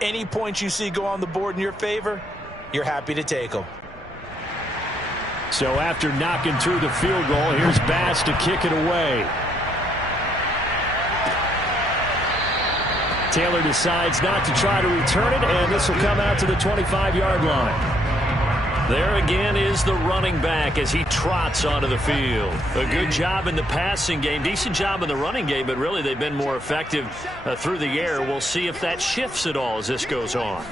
Any points you see go on the board in your favor, you're happy to take them. So after knocking through the field goal, here's Bass to kick it away. Taylor decides not to try to return it, and this will come out to the 25-yard line. There again is the running back as he trots onto the field. A good job in the passing game, decent job in the running game, but really they've been more effective through the air. We'll see if that shifts at all as this goes on.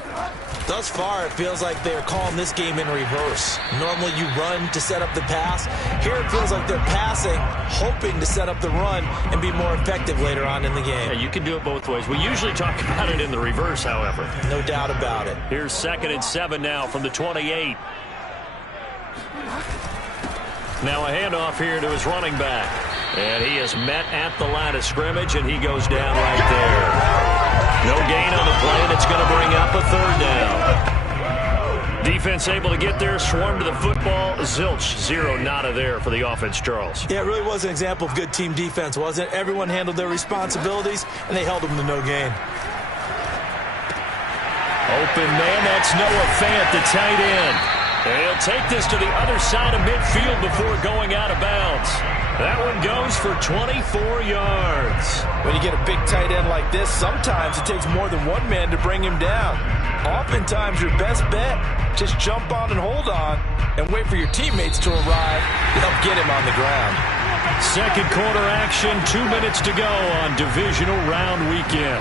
Thus far, it feels like they're calling this game in reverse. Normally you run to set up the pass. Here it feels like they're passing, hoping to set up the run and be more effective later on in the game. Yeah, you can do it both ways. We usually talk about it in the reverse, however. No doubt about it. Here's 2nd and 7 now from the 28. Now a handoff here to his running back. And he is met at the line of scrimmage, and he goes down right there. No gain on the play, and it's going to bring up a 3rd down. Defense able to get there, swarm to the football. Zilch, 0 nada there for the offense, Charles. Yeah, it really was an example of good team defense, wasn't it? Everyone handled their responsibilities, and they held them to no gain. Open man, that's Noah Fant, the tight end. And he'll take this to the other side of midfield before going out of bounds. That one goes for 24 yards. When you get a big tight end like this, sometimes it takes more than one man to bring him down. Oftentimes, your best bet, just jump on and hold on and wait for your teammates to arrive to help get him on the ground. Second quarter action, 2 minutes to go on divisional round weekend.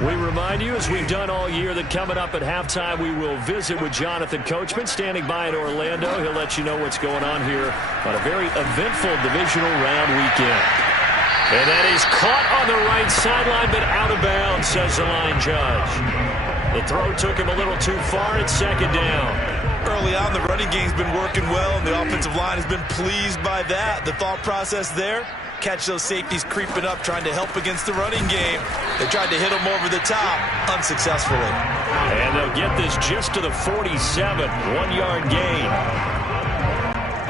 We remind you, as we've done all year, that coming up at halftime, we will visit with Jonathan Coachman, standing by in Orlando. He'll let you know what's going on here on a very eventful divisional round weekend. And that is caught on the right sideline, but out of bounds, says the line judge. The throw took him a little too far. It's 2nd down. Early on, the running game's been working well, and the offensive line has been pleased by that. The thought process there, catch those safeties creeping up, trying to help against the running game. They tried to hit them over the top, unsuccessfully. And they'll get this just to the 47, 1-yard gain.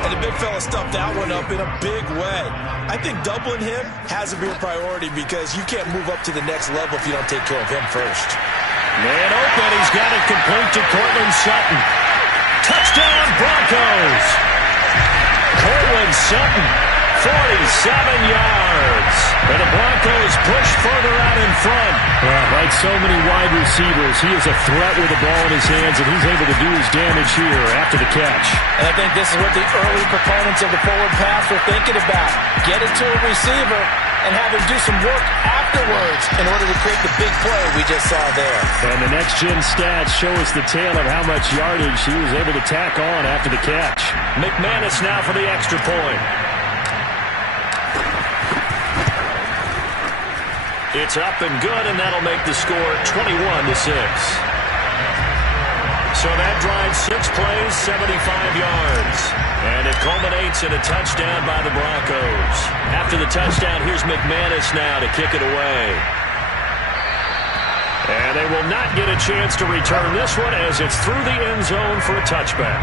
And the big fella stuffed that one up in a big way. I think doubling him has to be a priority because you can't move up to the next level if you don't take care of him first. Man open, he's got it complete to Cortland Sutton. Touchdown, Broncos! Cortland Sutton, 47 yards. And the Broncos push further out in front. Like so many wide receivers, he is a threat with the ball in his hands, and he's able to do his damage here after the catch. And I think this is what the early proponents of the forward pass were thinking about. Get it to a receiver and have him do some work afterwards in order to create the big play we just saw there. And the next-gen stats show us the tale of how much yardage he was able to tack on after the catch. McManus now for the extra point. It's up and good, and that'll make the score 21-6. So that drives 6 plays, 75 yards. And it culminates in a touchdown by the Broncos. After the touchdown, here's McManus now to kick it away. And they will not get a chance to return this one as it's through the end zone for a touchback.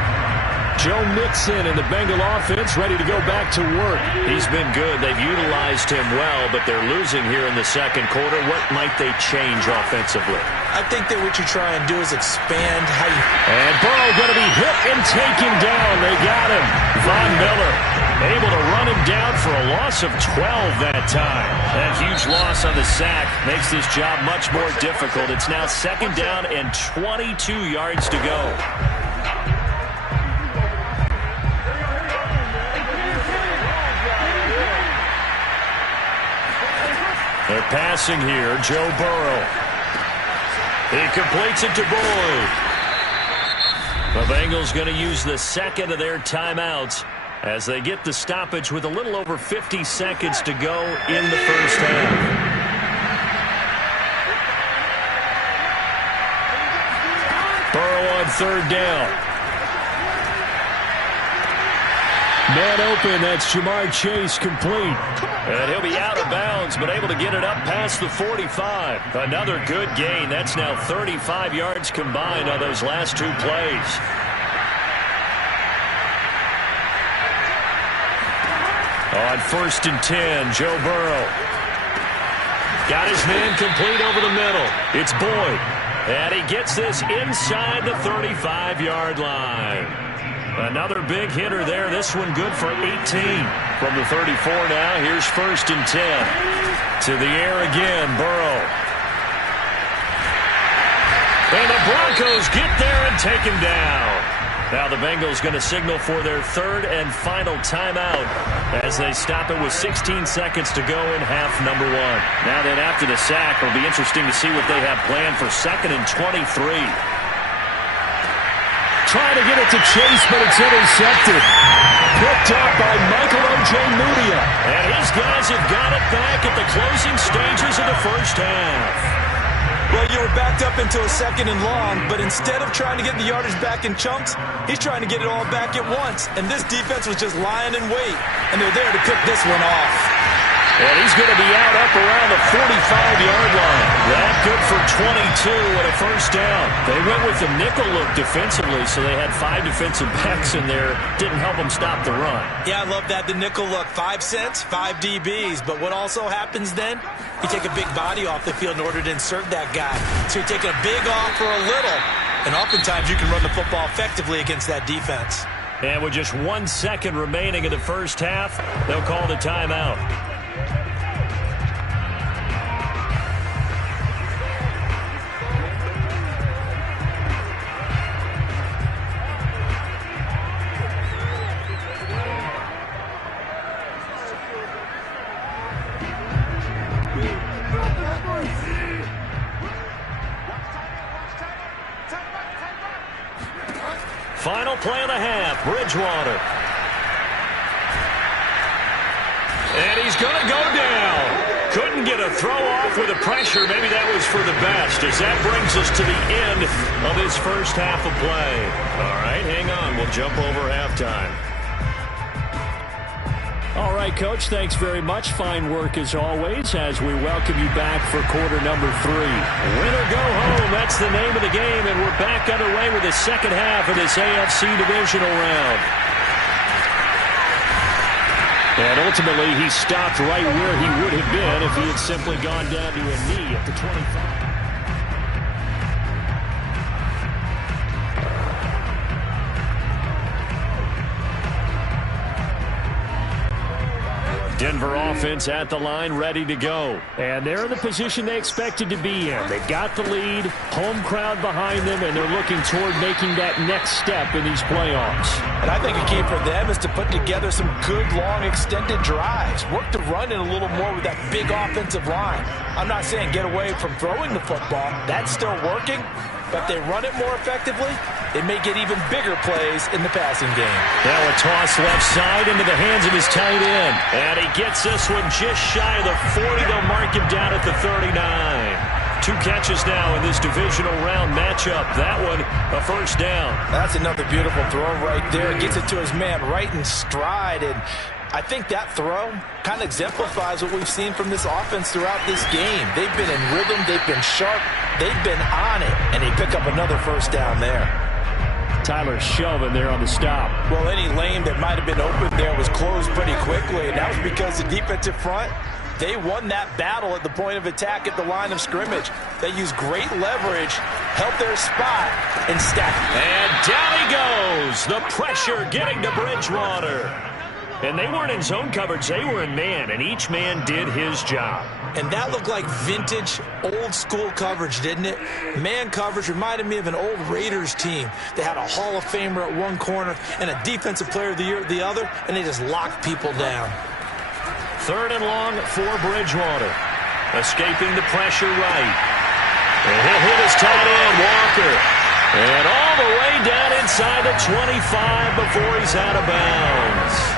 Joe Mixon and the Bengal offense ready to go back to work. He's been good. They've utilized him well, but they're losing here in the second quarter. What might they change offensively? I think that what you try and do is expand how you... And Burrow going to be hit and taken down. They got him. Von Miller able to run him down for a loss of 12 that time. That huge loss on the sack makes this job much more difficult. It's now 2nd down and 22 yards to go. They're passing here, Joe Burrow. He completes it to Boyd. The Bengals going to use the second of their timeouts as they get the stoppage with a little over 50 seconds to go in the first half. Burrow on 3rd down. Man open, that's Jamar Chase complete. And he'll be out of bounds, but able to get it up past the 45. Another good gain. That's now 35 yards combined on those last 2 plays. On 1st and 10, Joe Burrow. Got his man complete over the middle. It's Boyd. And he gets this inside the 35-yard line. Another big hitter there. This one good for 18. From the 34 now, here's 1st and 10. To the air again, Burrow. And the Broncos get there and take him down. Now the Bengals going to signal for their 3rd and final timeout as they stop it with 16 seconds to go in half number 1. Now then, after the sack, it'll be interesting to see what they have planned for 2nd and 23. Trying to get it to Chase, but it's intercepted. Picked up by Michael Ojemudia. And his guys have got it back at the closing stages of the first half. Well, you were backed up into a 2nd and long, but instead of trying to get the yardage back in chunks, he's trying to get it all back at once. And this defense was just lying in wait, and they're there to pick this one off. And he's going to be out up around the 45-yard line. That good for 22 and a first down. They went with the nickel look defensively, so they had 5 defensive backs in there. Didn't help them stop the run. Yeah, I love that, the nickel look. 5 cents, 5 DBs. But what also happens then? You take a big body off the field in order to insert that guy. So you're taking a big off for a little. And oftentimes you can run the football effectively against that defense. And with just 1 second remaining in the first half, they'll call the timeout. Final play of the half, Bridgewater. And he's going to go down. Couldn't get a throw off with the pressure. Maybe that was for the best, as that brings us to the end of this first half of play. All right, hang on. We'll jump over halftime. All right, Coach, thanks very much. Fine work as always as we welcome you back for quarter number 3. Win or go home, that's the name of the game, and we're back underway with the second half of this AFC divisional round. And ultimately, he stopped right where he would have been if he had simply gone down to a knee at the 25. Denver offense at the line, ready to go. And they're in the position they expected to be in. They got the lead, home crowd behind them, and they're looking toward making that next step in these playoffs. And I think a key for them is to put together some good, long, extended drives. Work to run it a little more with that big offensive line. I'm not saying get away from throwing the football. That's still working. But if they run it more effectively, they may get even bigger plays in the passing game. Now a toss left side into the hands of his tight end. And he gets this one just shy of the 40. They'll mark him down at the 39. 2 catches now in this divisional round matchup. That one, a first down. That's another beautiful throw right there. Gets it to his man right in stride. And I think that throw kind of exemplifies what we've seen from this offense throughout this game. They've been in rhythm. They've been sharp. They've been on it. And they pick up another first down there. Tyler Shelvin there on the stop. Well, any lane that might have been open there was closed pretty quickly. And that was because the defensive front, they won that battle at the point of attack at the line of scrimmage. They used great leverage, held their spot, and stacked. And down he goes. The pressure getting to Bridgewater. And they weren't in zone coverage. They were in man, and each man did his job. And that looked like vintage, old-school coverage, didn't it? Man coverage reminded me of an old Raiders team. They had a Hall of Famer at one corner and a Defensive Player of the Year at the other, and they just locked people down. 3rd and long for Bridgewater. Escaping the pressure right. And he'll hit his tight end, Walker. And all the way down inside the 25 before he's out of bounds.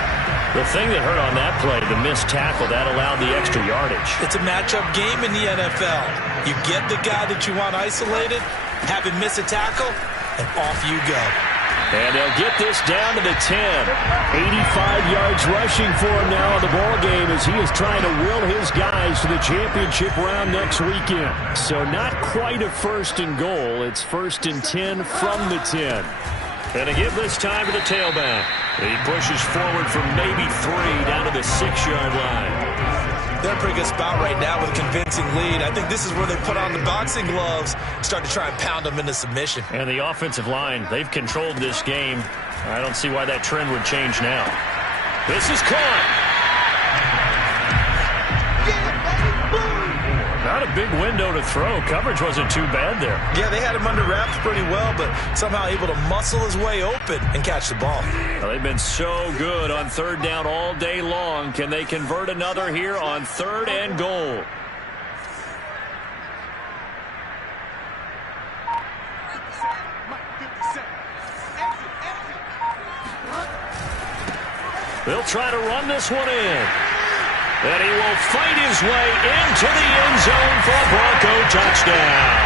The thing that hurt on that play, the missed tackle, that allowed the extra yardage. It's a matchup game in the NFL. You get the guy that you want isolated, have him miss a tackle, and off you go. And they'll get this down to the 10. 85 yards rushing for him now in the ball game as he is trying to will his guys to the championship round next weekend. So not quite a 1st and goal. It's 1st and 10 from the 10. And to give this time to the tailback. He pushes forward for maybe 3 down to the 6-yard line. They're in a pretty good spot right now with a convincing lead. I think this is where they put on the boxing gloves, start to try and pound them into submission. And the offensive line, they've controlled this game. I don't see why that trend would change now. This is caught. Not a big window to throw. Coverage wasn't too bad there. Yeah, they had him under wraps pretty well, but somehow able to muscle his way open and catch the ball. Well, they've been so good on 3rd down all day long. Can they convert another here on 3rd and goal? They'll try to run this one in. And he will fight his way into the end zone for a Bronco touchdown.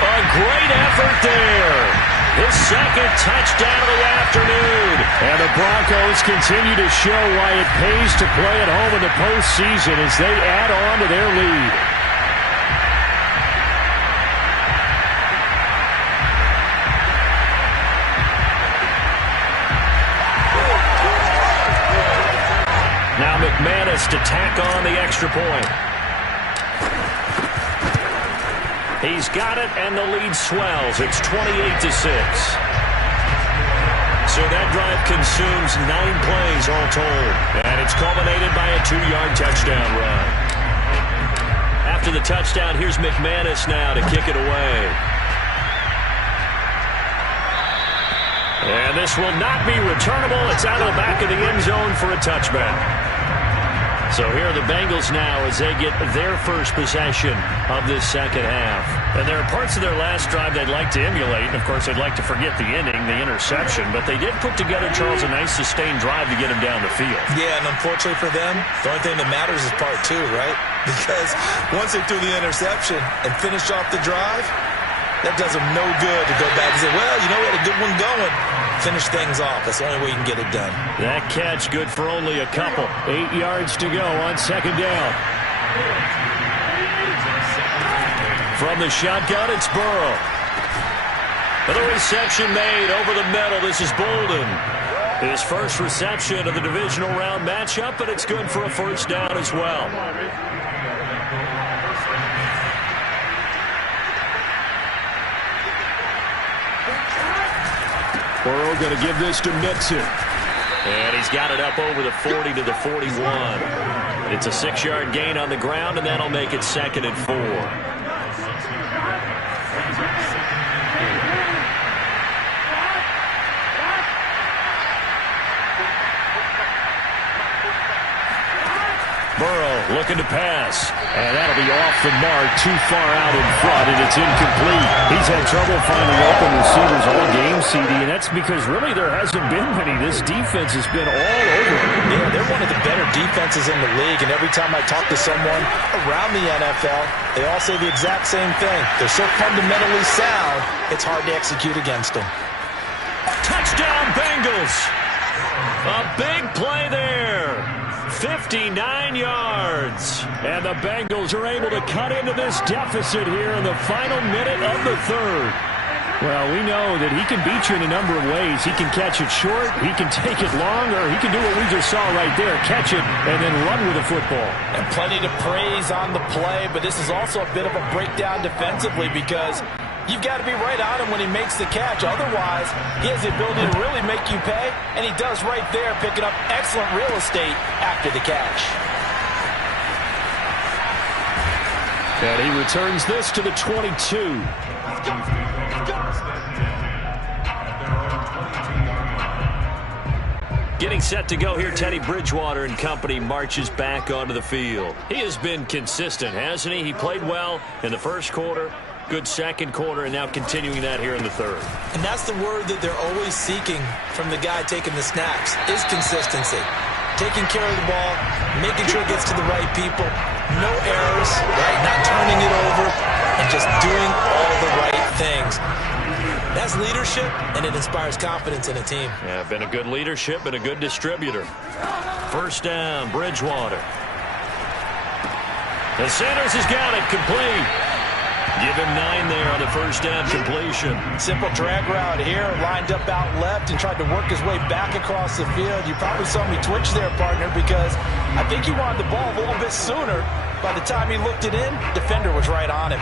A great effort there. His 2nd touchdown of the afternoon. And the Broncos continue to show why it pays to play at home in the postseason as they add on to their lead. Now McManus to tack on the extra point. He's got it, and the lead swells. It's 28-6. So that drive consumes 9 plays all told. And it's culminated by a 2-yard touchdown run. After the touchdown, here's McManus now to kick it away. And this will not be returnable. It's out of the back of the end zone for a touchback. So here are the Bengals now as they get their first possession of this second half. And there are parts of their last drive they'd like to emulate. And, of course, they'd like to forget the inning, the interception. But they did put together, Charles, a nice sustained drive to get him down the field. Yeah, and unfortunately for them, the only thing that matters is part 2, right? Because once they threw the interception and finished off the drive, that does them no good to go back and say, well, you know, we had a good one going. Finish things off. That's the only way you can get it done. That catch good for only a couple. 8 yards to go on 2nd down. From the shotgun, it's Burrow. The reception made over the middle. This is Bolden. His first reception of the divisional round matchup, but it's good for a 1st down as well. Burrow going to give this to Mixon. And he's got it up over the 40 to the 41. It's a 6-yard gain on the ground, and that'll make it 2nd and 4. Burrow looking to pass. And that'll be off the mark, too far out in front, and it's incomplete. He's had trouble finding open receivers all game, CD, and that's because really there hasn't been many. This defense has been all over. Yeah, they're one of the better defenses in the league, and every time I talk to someone around the NFL, they all say the exact same thing. They're so fundamentally sound, it's hard to execute against them. Touchdown, Bengals! A big play there. 59 yards. And the Bengals are able to cut into this deficit here in the final minute of the 3rd. Well, we know that he can beat you in a number of ways. He can catch it short, he can take it long, or he can do what we just saw right there, catch it and then run with the football. And plenty to praise on the play, but this is also a bit of a breakdown defensively because you've got to be right on him when he makes the catch. Otherwise, he has the ability to really make you pay, and he does right there, picking up excellent real estate after the catch. And he returns this to the 22. Getting set to go here, Teddy Bridgewater and company marches back onto the field. He has been consistent, hasn't he? He played well in the first quarter, good second quarter, and now continuing that here in the 3rd. And that's the word that they're always seeking from the guy taking the snaps, is consistency. Taking care of the ball, making sure it gets to the right people, no errors, right? Not turning it over, and just doing all the right things. That's leadership, and it inspires confidence in a team. Yeah, been a good leadership and a good distributor. 1st down, Bridgewater. And Sanders has got it complete. Give him 9 there on the first down completion. Simple drag route here, lined up out left and tried to work his way back across the field. You probably saw me twitch there, partner, because I think he wanted the ball a little bit sooner. By the time he looked it in, defender was right on him.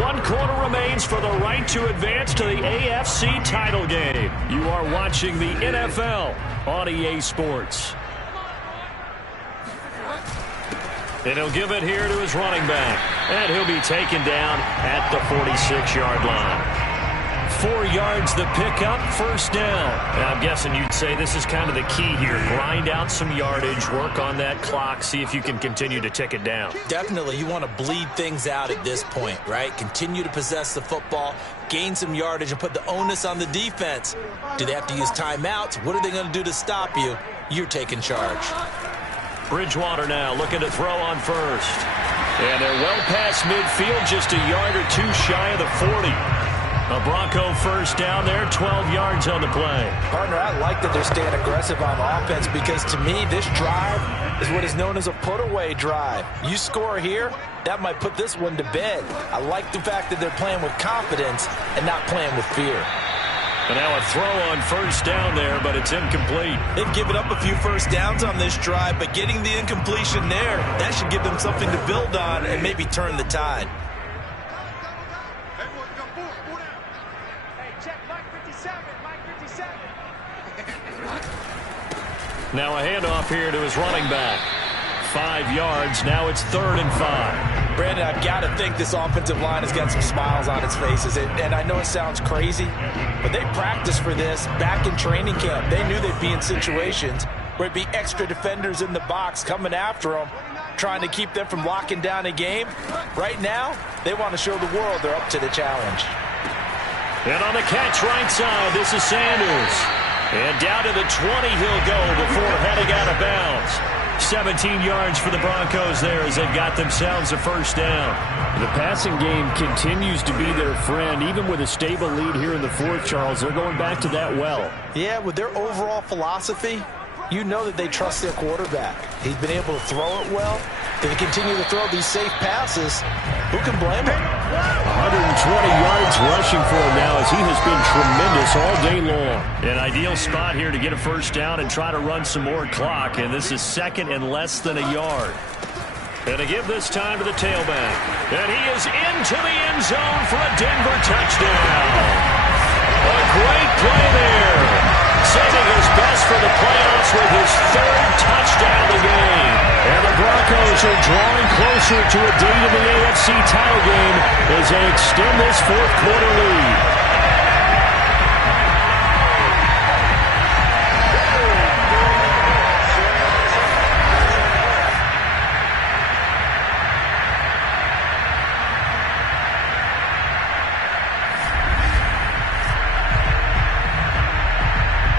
One quarter remains for the right to advance to the AFC title game. You are watching the NFL on EA Sports. And he'll give it here to his running back. And he'll be taken down at the 46-yard line. 4 yards the pickup, first down. And I'm guessing you'd say this is kind of the key here. Grind out some yardage, work on that clock, see if you can continue to tick it down. Definitely, you want to bleed things out at this point, right? Continue to possess the football, gain some yardage, and put the onus on the defense. Do they have to use timeouts? What are they going to do to stop you? You're taking charge. Bridgewater now looking to throw on first. And they're well past midfield, just a yard or two shy of the 40. A Bronco first down there, 12 yards on the play. Partner, I like that they're staying aggressive on offense because to me, this drive is what is known as a put-away drive. You score here, that might put this one to bed. I like the fact that they're playing with confidence and not playing with fear. And now a throw on first down there, but it's incomplete. They've given up a few first downs on this drive, but getting the incompletion there, that should give them something to build on and maybe turn the tide. Now a handoff here to his running back. 5 yards. Now it's 3rd and 5. Brandon, I've got to think this offensive line has got some smiles on its faces. And I know it sounds crazy, but they practiced for this back in training camp. They knew they'd be in situations where it'd be extra defenders in the box coming after them, trying to keep them from locking down a game. Right now, they want to show the world they're up to the challenge. And on the catch right side, this is Sanders. And down to the 20 he'll go before heading out of bounds. 17 yards for the Broncos there as they've got themselves a first down. The passing game continues to be their friend. Even with a stable lead here in the fourth, Charles, they're going back to that well. Yeah, with their overall philosophy, you know that they trust their quarterback. He's been able to throw it well. If they continue to throw these safe passes, who can blame them? 120 yards rushing for him now as he has been tremendous all day long. An ideal spot here to get a first down and try to run some more clock, and this is second and less than a yard. And to give this time to the tailback. And he is into the end zone for a Denver touchdown. A great play there. Saving his best for the playoffs with his 3rd touchdown of the game. And the Broncos are drawing closer to a date in the AFC title game as they extend this fourth quarter lead.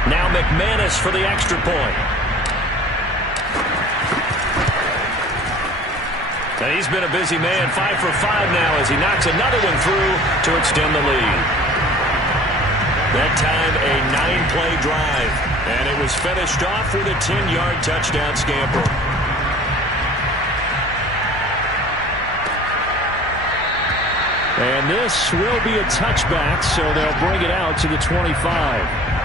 Now McManus for the extra point. And he's been a busy man, 5 for 5 now as he knocks another one through to extend the lead. That time a 9-play drive, and it was finished off with a 10-yard touchdown scamper. And this will be a touchback, so they'll bring it out to the 25.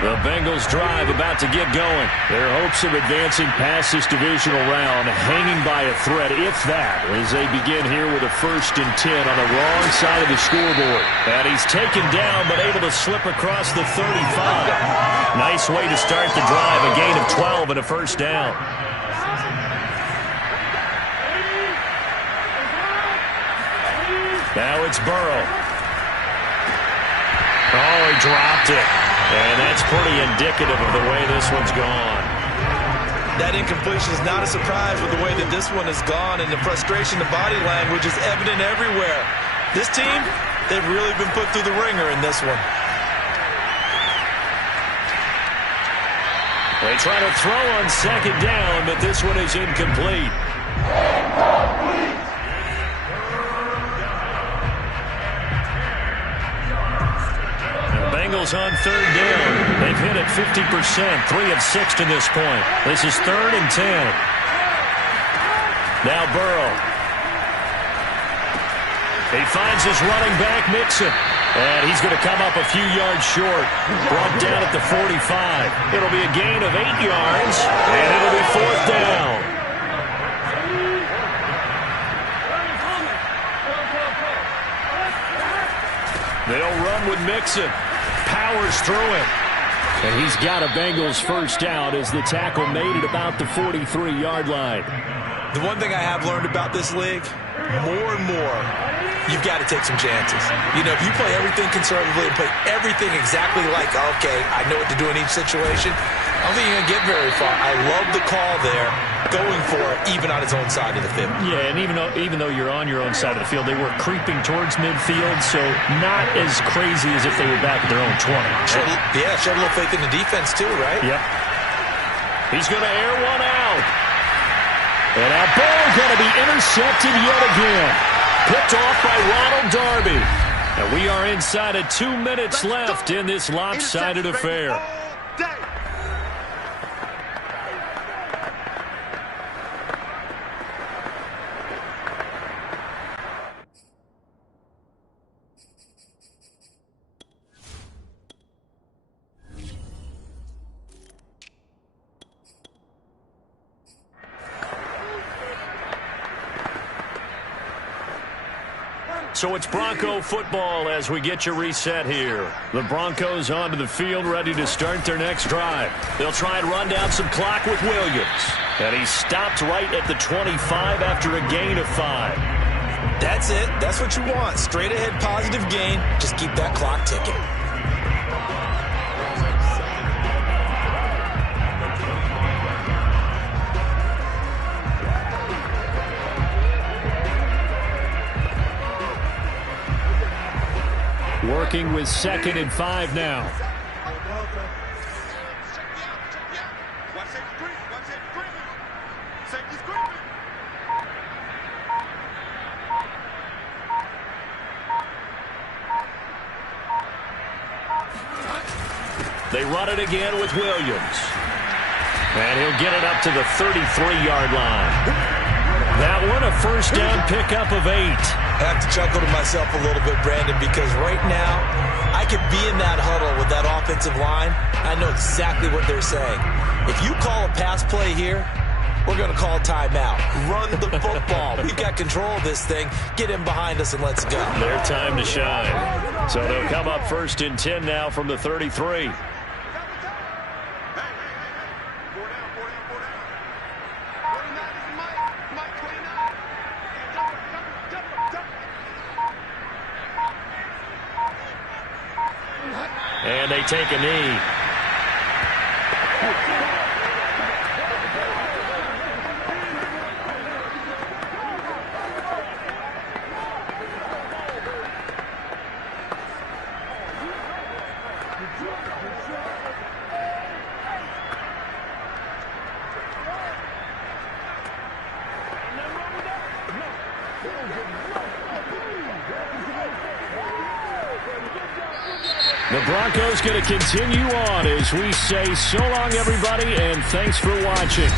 The Bengals drive about to get going. Their hopes of advancing past this divisional round hanging by a thread, if that, as they begin here with a 1st and 10 on the wrong side of the scoreboard. And he's taken down but able to slip across the 35. Nice way to start the drive, a gain of 12 and a first down. Now it's Burrow. Oh, he dropped it. And that's pretty indicative of the way this one's gone. That incompletion is not a surprise with the way that this one has gone, and the frustration, the body language is evident everywhere. This team, they've really been put through the ringer in this one. They try to throw on 2nd down, but this one is incomplete. Bengals on third down. They've hit it 50%, 3 of 6 to this point. This is 3rd and 10. Now Burrow. He finds his running back, Mixon. And he's going to come up a few yards short. Brought down at the 45. It'll be a gain of 8 yards, and it'll be 4th down. They'll run with Mixon. Powers through him. And he's got a Bengals first down as the tackle made it about the 43-yard line. The one thing I have learned about this league, more and more, you've got to take some chances. You know, if you play everything conservatively and play everything exactly like, okay, I know what to do in each situation, I don't think you're going to get very far. I love the call there, going for it, even on his own side of the field. Yeah, and even though you're on your own side of the field, they were creeping towards midfield, so not as crazy as if they were back at their own 20. Showed a little faith in the defense too, right? Yep. He's going to air one out. And that ball going to be intercepted yet again. Picked off by Ronald Darby. And we are inside of 2 minutes left in this lopsided affair. So it's Bronco football as we get you reset here. The Broncos onto the field, ready to start their next drive. They'll try and run down some clock with Williams. And he stopped right at the 25 after a gain of 5. That's it. That's what you want. Straight ahead positive gain. Just keep that clock ticking. Working with 2nd and 5 now. They run it again with Williams. And he'll get it up to the 33-yard line. That one, a first down pickup of 8. I have to chuckle to myself a little bit, Brandon, because right now I could be in that huddle with that offensive line. I know exactly what they're saying. If you call a pass play here, we're going to call a timeout. Run the football. We've got control of this thing. Get in behind us and let's go. Their time to shine. So they'll come up 1st and 10 now from the 33. And they take a knee. The Broncos going to continue on as we say so long, everybody, and thanks for watching.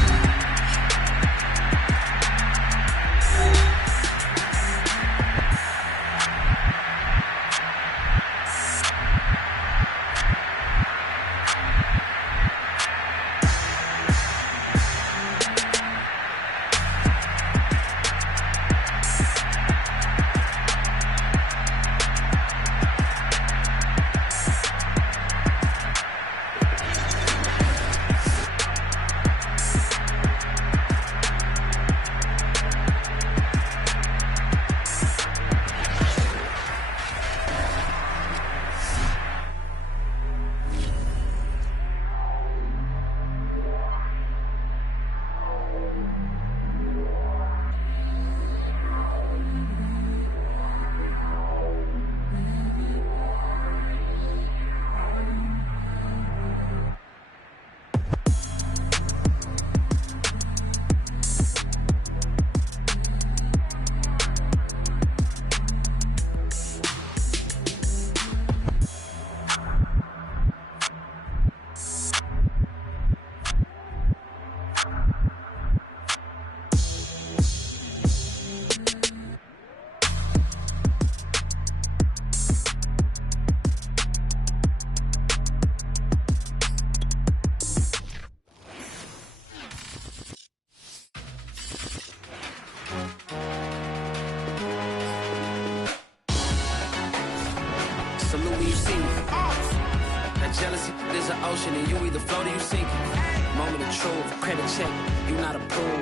when you see me. That jealousy is an ocean, and you either float or you sink. Moment of truth, credit check, you not approved.